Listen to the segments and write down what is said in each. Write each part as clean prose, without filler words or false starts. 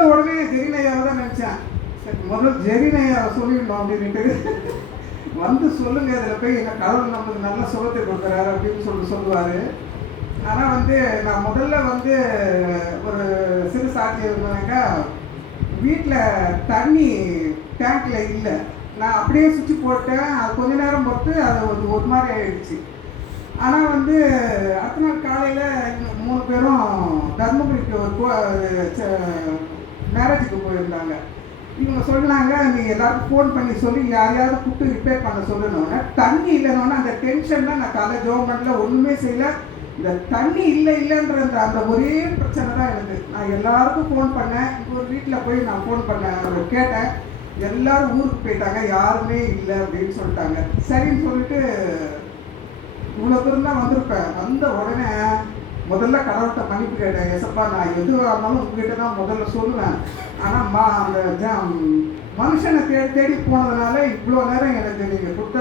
வந்த உடனே ஜெரினையாவை தான் நினச்சேன். சரி முதல்ல ஜெரினையாவை சொல்லிடணும் அப்படின்ட்டு வந்து சொல்லுங்க, இதில் போய் எங்கள் கடவுள் நம்மளுக்கு நல்ல சுகத்தை கொடுக்குறாரு அப்படின்னு சொல்லுவார். ஆனால் வந்து நான் முதல்ல வந்து ஒரு சிறு சாட்சி இருந்தாக்கா, வீட்டில் தண்ணி டேங்க்கில் இல்லை. நான் அப்படியே சுவிட்ச் போட்டேன். அது கொஞ்ச நேரம் பொறுத்து அது ஒரு மாதிரி ஆயிடுச்சு. ஆனால் வந்து அடுத்த நாள் காலையில் 3 பேரும் தர்மபுரிக்கு ஒரு மேரேஜுக்கு போயிருந்தாங்க. இவங்க சொன்னாங்க, நீங்கள் எல்லாருக்கும் ஃபோன் பண்ணி சொல்லி யாரையாவது கூப்பிட்டு ரிப்பேர் பண்ண சொல்லணும்னா, தண்ணி இல்லைனோன்னா அந்த டென்ஷன் தான். நான் காலை ஜோம் பண்ணல, ஒன்றுமே செய்யலை. இந்த தண்ணி இல்லைன்ற அந்த ஒரே பிரச்சனை தான் எனக்கு. நான் எல்லாருக்கும் ஃபோன் பண்ணேன். ஒரு வீட்டில் போய் நான் ஃபோன் பண்ணேன், கேட்டேன். எல்லோரும் ஊருக்கு போயிட்டாங்க, யாருமே இல்லை அப்படின்னு சொல்லிட்டாங்க. சரின்னு சொல்லிட்டு இவ்வளோ தூரம் தான் வந்திருப்பேன். வந்த உடனே முதல்ல கடவுள்கிட்ட மன்னிப்பு கேட்டேன். எசப்பா, நான் எதுவாக இருந்தாலும் உங்ககிட்ட தான் முதல்ல சொல்லுவேன். ஆனால் அந்த மனுஷனை தேடி போனதுனால இவ்வளோ நேரம் எனக்கு நீங்கள் கொடுத்த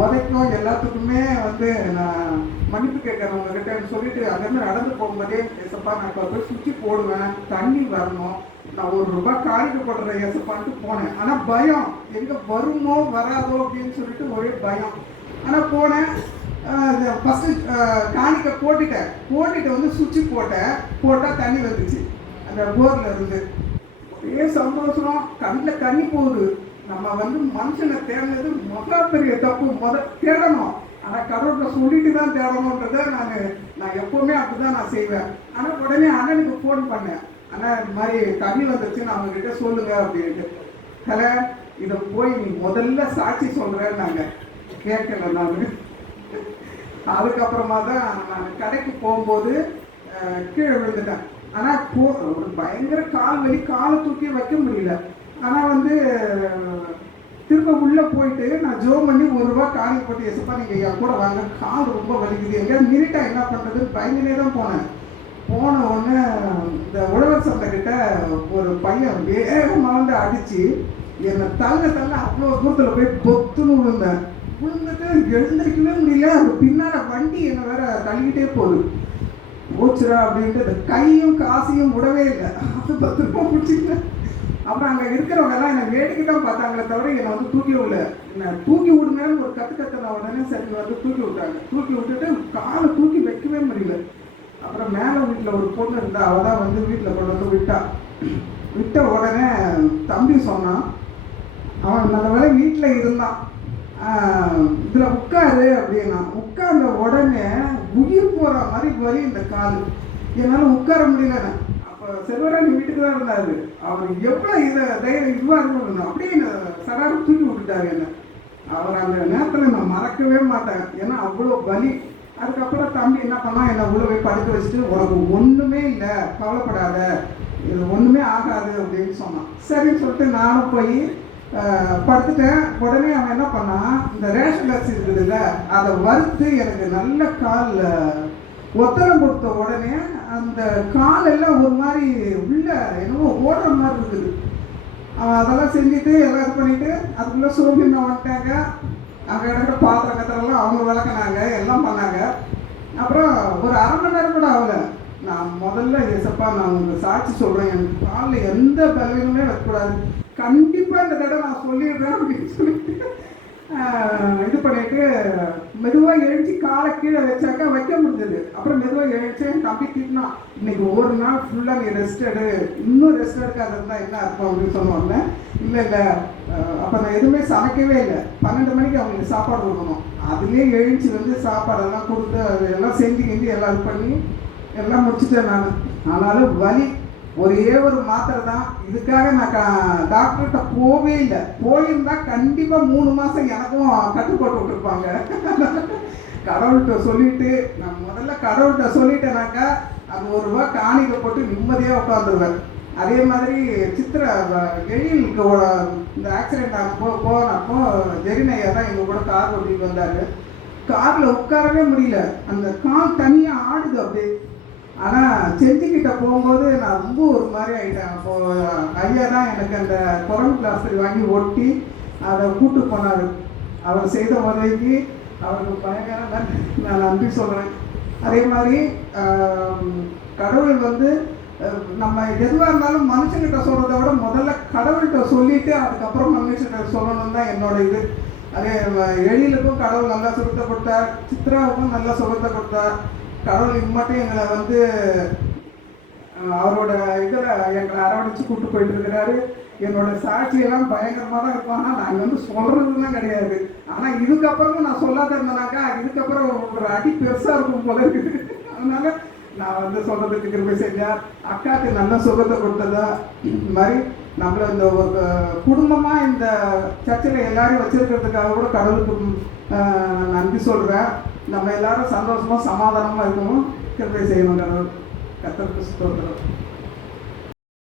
உதைக்கும் எல்லாத்துக்குமே வந்து நான் மன்னிப்பு கேட்குறேன் உங்ககிட்டன்னு சொல்லிட்டு அங்கேருந்து நடந்து போகும்போதே, எசப்பா நான் இப்போ போய் சுற்றி போடுவேன், தண்ணி வரணும், நான் ₹1 காணிக்க போடுறேன் எசப்பான்ட்டு போனேன். ஆனால் பயம், எங்கே வருமோ வராதோ அப்படின்னு சொல்லிட்டு ஒரே பயம். ஆனால் போனேன். ஃபஸ்ட்டு காணிக்க போட்டுட்டு வந்து சுவிட்சு போட்டால் தண்ணி வந்துச்சு அந்த போரில் இருந்து. ஒரே சந்தோஷம், கண்ணில் தண்ணி போகுது. நம்ம வந்து மனுஷனை தேடினது மகா பெரிய தப்பு. தேடணும், ஆனால் கடவுளை சொல்லிட்டு தான் தேடணுன்றதை நான் எப்போவுமே அப்படி தான் நான் செய்வேன். ஆனால் உடனே அண்ணனுக்கு ஃபோன் பண்ணேன், ஆனால் இந்த மாதிரி தண்ணி வந்துருச்சுன்னு அவங்கக்கிட்ட சொல்லுங்க அப்படின்ட்டு. ஹலோ, இதை போய் நீ முதல்ல சாட்சி சொல்கிறேன்னு நாங்கள் கேட்கல. நான் அதுக்கப்புறமா தான் நான் கடைக்கு போகும்போது கீழே விழுந்துட்டேன். ஆனால் ஒரு பயங்கர கால் வலி, காலை தூக்கி வைக்க முடியல. ஆனால் வந்து திரும்ப உள்ளே போயிட்டு நான் ஜோம் பண்ணி ₹1 காணி போட்டு, எசப்பா நீங்கள் என் கூட வாங்க, கால் ரொம்ப வலிக்குது, எங்கேயாவது நிறுட்டா என்ன பண்ணுறதுன்னு பயந்துனே தான் போனேன். போன உடனே இந்த உழவர் சந்தைக்கிட்ட ஒரு பையன் வேகமாக வந்து அடித்து என்னை தள்ள அவ்வளோ தூரத்தில் போய் பொத்துன்னு விழுந்துட்டு எழுந்திருக்கவே முடியல. அது பின்னால் வண்டி என்னை வேற தள்ளிக்கிட்டே போகுது. போச்சுரா அப்படின்ட்டு அந்த கையும் காசையும் விடவே இல்லை. அது ₹10 பிடிச்சிக்கிட்டேன். அப்புறம் அங்கே இருக்கிறவங்க எல்லாம் என்னை வேடிக்கை தான் பார்த்தாங்களே தவிர என்னை வந்து தூக்கி விடல. என்னை தூக்கி விடுங்கன்னு ஒரு கற்றுக்கத்தை உடனே சரி வந்து தூக்கி விட்டாங்க. தூக்கி விட்டுட்டு காலை தூக்கி வைக்கவே முடியல. அப்புறம் மேலே வீட்டில் ஒரு பொண்ணு இருந்தா, அவள் தான் வந்து வீட்டில் கொண்டு வந்து விட்ட உடனே தம்பி சொன்னான், அவன் நல்ல வேலை வீட்டில் இருந்தான், இதில் உட்காரு அப்படின்னா. உட்கார்ந்த உடனே உயிர் போகிற மாதிரி வலி இந்த கால். என்னால் உட்கார முடியல. அப்போ செல்வராணி வீட்டுக்கு தான் இருந்தார். அவர் எவ்வளோ தைரியம் இதுவாக இருக்கணும், அப்படியே சடாரு தூக்கி விட்டுட்டாரு என்ன. அவர் அந்த நேரத்தில் நான் மறக்கவே மாட்டேன், ஏன்னா அவ்வளோ வலி. அதுக்கப்புறம் தம்பி என்ன பண்ணால் என்னை உள்ள போய் படுக்க வச்சுட்டு, உனக்கு ஒன்றுமே இல்லை, கவலைப்படாத, இது ஒன்றுமே ஆகாது அப்படின்னு சொன்னான். சரின்னு சொல்லிட்டு நானும் போய் படுத்துட்டேன். உடனே அவன் என்ன பண்ணான், இந்த ரேஷன் அரிசி இருக்குதுல்ல, அதை வறுத்து எனக்கு நல்ல கால் ஒத்தடம் கொடுத்த உடனே அந்த காலெல்லாம் ஒரு மாதிரி உள்ள என்னவோ ஓடுற மாதிரி இருக்குது. அவன் அதெல்லாம் செஞ்சுட்டு எல்லாம் இது பண்ணிவிட்டு அதுக்குள்ளே சோம்பின்னு வந்துட்டாங்க. அங்கே இருக்கிற பாத்திரம் கத்திரம்லாம் அவங்க விளக்குனாங்க, எல்லாம் பண்ணாங்க. அப்புறம் ஒரு அரை மணி நேரம் கூட ஆகலை. நான் முதல்ல எசப்பா நான் உங்களுக்கு சாட்சி சொல்கிறேன், எனக்கு காலில் எந்த பலவீனமே வைக்கக்கூடாது, கண்டிப்பாக இந்த தடவை நான் சொல்லிடுறேன் அப்படின்னு சொல்லிட்டு இது பண்ணிட்டு மெதுவாக எழுச்சி காலை கீழே வச்சாக்கா வைக்க முடிஞ்சது. அப்புறம் மெதுவாக எழுச்சி என் தம்பி திட்டினா, இன்னைக்கு ஒரு நாள் ஃபுல்லாக நீ ரெஸ்ட் எடு, இன்னும் ரெஸ்ட் எடுக்காது இருந்தால் என்ன இருக்கும் அப்படின்னு சொன்னோன்னே, இல்லை அப்போ நான் எதுவுமே சமைக்கவே இல்லை. 12 மணிக்கு அவங்களுக்கு சாப்பாடு கொடுக்கணும். அதுலேயே எழுச்சி வந்து சாப்பாடெல்லாம் கொடுத்து அதெல்லாம் செஞ்சு எல்லாம் இது பண்ணி எல்லாம் முடிச்சுட்டேன் நான். ஆனாலும் வலி ஒரே ஒரு மாத்திரை தான். இதுக்காக நான் டாக்டர்கிட்ட போவே இல்லை. போயிருந்தா கண்டிப்பாக 3 மாதம் எனக்கும் கட்டுப்பட்டு விட்டுருப்பாங்க. கடவுள்கிட்ட சொல்லிட்டு நான் முதல்ல கடவுள்கிட்ட சொல்லிட்டேனாக்கா அது ₹1 காணிக்க போட்டு நிம்மதியாக உட்காந்துருவேன். அதே மாதிரி எழிலுக்கு இந்த ஆக்சிடெண்ட் போனப்போ ஜெரினையா தான் எங்கள் கூட கார் ஓட்டிட்டு வந்தார். காரில் உட்காரவே முடியல, அந்த கால் தனியாக ஆடுது அப்படியே. ஆனால் செஞ்சுக்கிட்ட போகும்போது நான் ரொம்ப ஒரு மாதிரி ஆகிட்டேன். அப்போது ஐயா தான் எனக்கு அந்த குரங்கு பிளாஸ்டர் வாங்கி ஒட்டி அதை கூட்டு போனார். அவர் செய்த உதவிக்கு அவருக்கு பயங்கர நான் நன்றி சொல்கிறேன். அதே மாதிரி கடவுள் வந்து நம்ம எதுவாக இருந்தாலும் மனுஷங்கிட்ட சொல்கிறத விட முதல்ல கடவுள்கிட்ட சொல்லிவிட்டு அதுக்கப்புறம் மனுஷங்கிட்ட சொல்லணும் தான் என்னோட இது. அதே எழிலுக்கும் கடவுள் நல்லா சுகத்தை கொடுத்தார், சித்ராவுக்கும் நல்லா சுகத்தை கொடுத்தார். கடவுள் இம்மட்டும் எங்களை வந்து அவரோட இதில் எங்களை அரவணைச்சு கூப்பிட்டு போயிட்டு இருக்கிறாரு. என்னோட சாட்சியெல்லாம் பயங்கரமாக தான் இருக்கும். ஆனால் நாங்கள் வந்து சொல்கிறதுலாம் கிடையாது. ஆனால் இதுக்கப்புறமும் நான் சொல்லாத இருந்தேனாக்கா இதுக்கப்புறம் ஒரு அடி பெருசாக இருக்கும் போல இருக்குது. அதனால நான் வந்து சொல்கிறதுக்கு கிருபை செஞ்சார். அக்காவுக்கு நல்ல சுகத்தை கொடுத்ததா இந்த மாதிரி நம்மளை இந்த ஒரு குடும்பமாக இந்த சர்ச்சில் எல்லாரையும் வச்சிருக்கிறதுக்காக கூட கடவுளுக்கு நன்றி சொல்கிறேன். நம்ம எல்லாரும் சந்தோஷமாக சமாதானமாக இருக்கணும். கிருபை செய்யணும் கடவுள். கர்த்தருக்கு ஸ்தோத்திரம்.